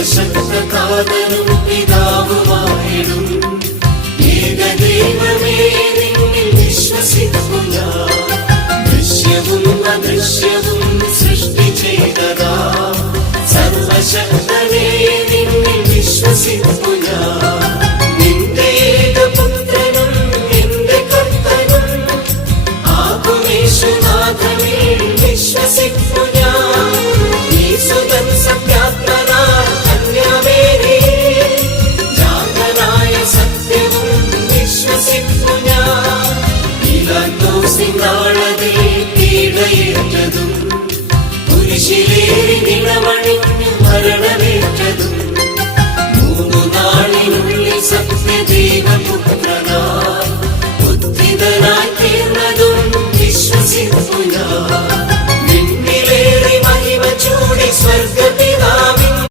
സർവശക്തനാഥനും പിതാവുമായിടും ഏകദൈവമേ നിന്നിൽ വിശ്വസിക്കും ഞാൻ. ദൃശ്യവും അദൃശ്യവും സൃഷ്ടി ചെയ്തതാ സർവശക്തനേ നിന്നിൽ വിശ്വസിക്കും ഞാൻ.